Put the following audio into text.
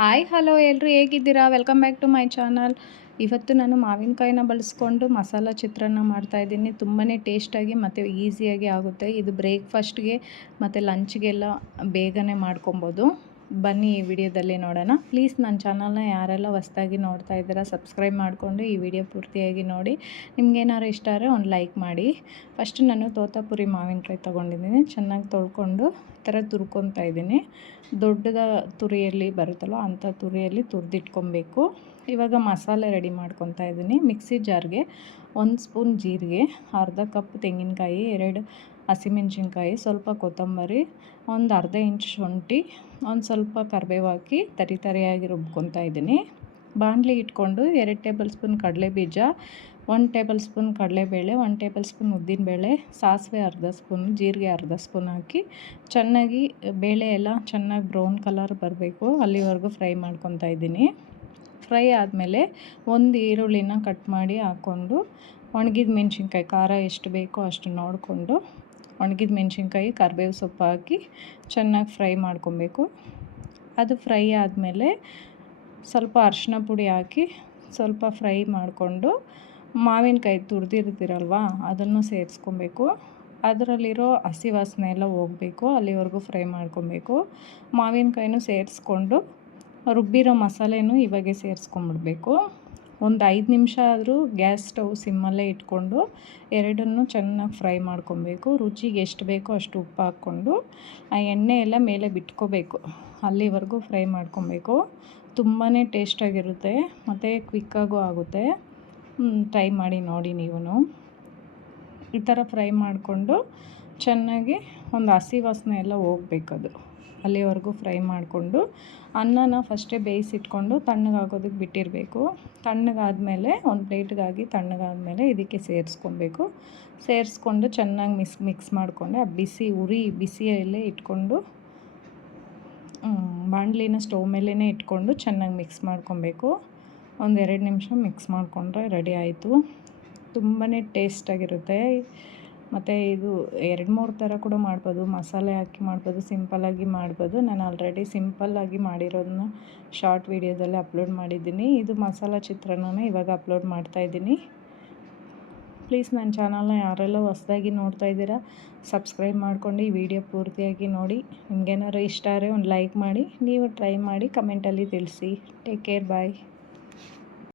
Hi hello ಎಲ್ಲರೂ ಹೇಗಿದ್ದೀರಾ? Welcome back to my channel. ಇವತ್ತು ನಾನು ಮಾವಿನಕಾಯಿನ ಬಳಸ್ಕೊಂಡು ಮಸಾಲ ಚಿತ್ರಾನ್ನ ಮಾಡ್ತಾಯಿದ್ದೀನಿ. ತುಂಬಾ ಟೇಸ್ಟಾಗಿ ಮತ್ತು ಈಸಿಯಾಗಿ ಆಗುತ್ತೆ. ಇದು ಬ್ರೇಕ್ಫಾಸ್ಟ್ಗೆ ಮತ್ತು ಲಂಚ್ಗೆಲ್ಲ ಬೇಗನೆ ಮಾಡ್ಕೊಬೋದು. ಬನ್ನಿ ಈ ವಿಡಿಯೋದಲ್ಲಿ ನೋಡೋಣ. ಪ್ಲೀಸ್ ನನ್ನ ಚಾನಲ್ನ ಯಾರೆಲ್ಲ ಹೊಸ್ದಾಗಿ ನೋಡ್ತಾ ಇದ್ದೀರಾ ಸಬ್ಸ್ಕ್ರೈಬ್ ಮಾಡಿಕೊಂಡು ಈ ವಿಡಿಯೋ ಪೂರ್ತಿಯಾಗಿ ನೋಡಿ. ನಿಮ್ಗೇನಾದ್ರು ಇಷ್ಟ ಆದರೆ ಒಂದು ಲೈಕ್ ಮಾಡಿ. ಫಸ್ಟ್ ನಾನು ತೋತಾಪುರಿ ಮಾವಿನಕಾಯಿ ತೊಗೊಂಡಿದ್ದೀನಿ. ಚೆನ್ನಾಗಿ ತೊಳ್ಕೊಂಡು ಈ ಥರ ತುರ್ಕೊತಾ ಇದ್ದೀನಿ. ದೊಡ್ಡದ ತುರಿಯಲ್ಲಿ ಬರುತ್ತಲ್ಲ ಅಂಥ ತುರಿಯಲ್ಲಿ ತುರಿದಿಟ್ಕೊಬೇಕು. ಇವಾಗ ಮಸಾಲೆ ರೆಡಿ ಮಾಡ್ಕೊತಾ ಇದ್ದೀನಿ. ಮಿಕ್ಸಿ ಜಾರ್ಗೆ 1 ಸ್ಪೂನ್ ಜೀರಿಗೆ, ಅರ್ಧ ಕಪ್ ತೆಂಗಿನಕಾಯಿ, 2 ಹಸಿಮೆಣ್ಸಿನ್ಕಾಯಿ, ಸ್ವಲ್ಪ ಕೊತ್ತಂಬರಿ, ಒಂದು ಅರ್ಧ ಇಂಚ್ ಶುಂಠಿ, ಒಂದು ಸ್ವಲ್ಪ ಕರಿಬೇವು ಹಾಕಿ ತರಿಯಾಗಿ ರುಬ್ಕೊತಾ ಇದ್ದೀನಿ. ಬಾಣಲಿ ಇಟ್ಕೊಂಡು 2 ಟೇಬಲ್ ಸ್ಪೂನ್ ಕಡಲೆಬೀಜ, 1 ಟೇಬಲ್ ಸ್ಪೂನ್ ಕಡಲೆಬೇಳೆ, 1 ಟೇಬಲ್ ಸ್ಪೂನ್ ಉದ್ದಿನಬೇಳೆ, ಸಾಸಿವೆ ಅರ್ಧ ಸ್ಪೂನ್, ಜೀರಿಗೆ ಅರ್ಧ ಸ್ಪೂನ್ ಹಾಕಿ ಚೆನ್ನಾಗಿ ಬೇಳೆ ಎಲ್ಲ ಚೆನ್ನಾಗಿ ಬ್ರೌನ್ ಕಲರ್ ಬರಬೇಕು ಅಲ್ಲಿವರೆಗೂ ಫ್ರೈ ಮಾಡ್ಕೊತಾ ಇದ್ದೀನಿ. ಫ್ರೈ ಆದಮೇಲೆ ಒಂದು ಈರುಳ್ಳಿನ ಕಟ್ ಮಾಡಿ ಹಾಕ್ಕೊಂಡು ಒಣಗಿದ ಮೆಣಸಿನ್ಕಾಯಿ ಖಾರ ಎಷ್ಟು ಬೇಕೋ ಅಷ್ಟು ನೋಡಿಕೊಂಡು ಒಣಗಿದ ಮೆಣಸಿನ್ಕಾಯಿ ಕರಿಬೇವು ಸೊಪ್ಪು ಹಾಕಿ ಚೆನ್ನಾಗಿ ಫ್ರೈ ಮಾಡ್ಕೊಬೇಕು. ಅದು ಫ್ರೈ ಆದಮೇಲೆ ಸ್ವಲ್ಪ ಅರಿಶಿನ ಪುಡಿ ಹಾಕಿ ಸ್ವಲ್ಪ ಫ್ರೈ ಮಾಡಿಕೊಂಡು ಮಾವಿನಕಾಯಿ ತುರಿದಿರ್ತೀರಲ್ವ ಅದನ್ನು ಸೇರಿಸ್ಕೊಬೇಕು. ಅದರಲ್ಲಿರೋ ಹಸಿ ವಾಸನೆ ಎಲ್ಲ ಹೋಗಬೇಕು ಅಲ್ಲಿವರೆಗೂ ಫ್ರೈ ಮಾಡ್ಕೊಬೇಕು. ಮಾವಿನಕಾಯಿನೂ ಸೇರಿಸ್ಕೊಂಡು ರುಬ್ಬಿರೋ ಮಸಾಲೆನೂ ಇವಾಗೆ ಸೇರಿಸ್ಕೊಂಬಿಡ್ಬೇಕು. ಒಂದು 5 ನಿಮಿಷ ಆದರೂ ಗ್ಯಾಸ್ ಸ್ಟವ್ ಸಿಮ್ಮಲ್ಲೇ ಇಟ್ಕೊಂಡು ಎರಡನ್ನೂ ಚೆನ್ನಾಗಿ ಫ್ರೈ ಮಾಡ್ಕೊಬೇಕು. ರುಚಿಗೆ ಎಷ್ಟು ಬೇಕೋ ಅಷ್ಟು ಉಪ್ಪು ಹಾಕ್ಕೊಂಡು ಆ ಎಣ್ಣೆ ಎಲ್ಲ ಮೇಲೆ ಬಿಟ್ಕೋಬೇಕು ಅಲ್ಲಿವರೆಗೂ ಫ್ರೈ ಮಾಡ್ಕೊಬೇಕು. ತುಂಬಾ ಟೇಸ್ಟಾಗಿರುತ್ತೆ ಮತ್ತು ಕ್ವಿಕ್ಕಾಗೂ ಆಗುತ್ತೆ. ಟ್ರೈ ಮಾಡಿ ನೋಡಿ ನೀವು. ಈ ಥರ ಫ್ರೈ ಮಾಡಿಕೊಂಡು ಚೆನ್ನಾಗಿ ಒಂದು ಹಸಿ ವಾಸನೆ ಎಲ್ಲ ಹೋಗ್ಬೇಕದು ಅಲ್ಲಿವರೆಗೂ ಫ್ರೈ ಮಾಡಿಕೊಂಡು ಅನ್ನನ ಫಸ್ಟೇ ಬೇಯಿಸಿಟ್ಕೊಂಡು ತಣ್ಣಗಾಗೋದಕ್ಕೆ ಬಿಟ್ಟಿರಬೇಕು. ತಣ್ಣಗಾದಮೇಲೆ ಒಂದು ಪ್ಲೇಟ್ಗಾಗಿ ತಣ್ಣಗಾದಮೇಲೆ ಇದಕ್ಕೆ ಸೇರಿಸ್ಕೊಬೇಕು. ಸೇರಿಸ್ಕೊಂಡು ಚೆನ್ನಾಗಿ ಮಿಕ್ಸ್ ಮಾಡಿಕೊಂಡೆ ಆ ಬಿಸಿಯಲ್ಲೇ ಇಟ್ಕೊಂಡು ಬಾಣಲಿನ ಸ್ಟವ್ ಮೇಲೇ ಇಟ್ಕೊಂಡು ಚೆನ್ನಾಗಿ ಮಿಕ್ಸ್ ಮಾಡ್ಕೊಬೇಕು. ಒಂದು 2 ನಿಮಿಷ ಮಿಕ್ಸ್ ಮಾಡಿಕೊಂಡ್ರೆ ರೆಡಿ ಆಯಿತು. ತುಂಬಾ ಟೇಸ್ಟಾಗಿರುತ್ತೆ. ಮತ್ತು ಇದು 2-3 ಥರ ಕೂಡ ಮಾಡ್ಬೋದು. ಮಸಾಲೆ ಹಾಕಿ ಮಾಡ್ಬೋದು, ಸಿಂಪಲ್ಲಾಗಿ ಮಾಡ್ಬೋದು. ನಾನು ಆಲ್ರೆಡಿ ಸಿಂಪಲ್ಲಾಗಿ ಮಾಡಿರೋದನ್ನ ಶಾರ್ಟ್ ವೀಡಿಯೋದಲ್ಲಿ ಅಪ್ಲೋಡ್ ಮಾಡಿದ್ದೀನಿ. ಇದು ಮಸಾಲ ಚಿತ್ರಾನ್ನ ಇವಾಗ ಅಪ್ಲೋಡ್ ಮಾಡ್ತಾಯಿದ್ದೀನಿ. ಪ್ಲೀಸ್ ನನ್ನ ಚಾನಲ್ನ ಯಾರೆಲ್ಲ ಹೊಸ್ದಾಗಿ ನೋಡ್ತಾ ಇದ್ದೀರಾ ಸಬ್ಸ್ಕ್ರೈಬ್ ಮಾಡ್ಕೊಂಡು ಈ ವಿಡಿಯೋ ಪೂರ್ತಿಯಾಗಿ ನೋಡಿ. ನಿಮ್ಗೇನಾದ್ರು ಇಷ್ಟ ಆದರೆ ಒಂದು ಲೈಕ್ ಮಾಡಿ. ನೀವು ಟ್ರೈ ಮಾಡಿ ಕಮೆಂಟಲ್ಲಿ ತಿಳಿಸಿ. ಟೇಕ್ ಕೇರ್, ಬಾಯ್.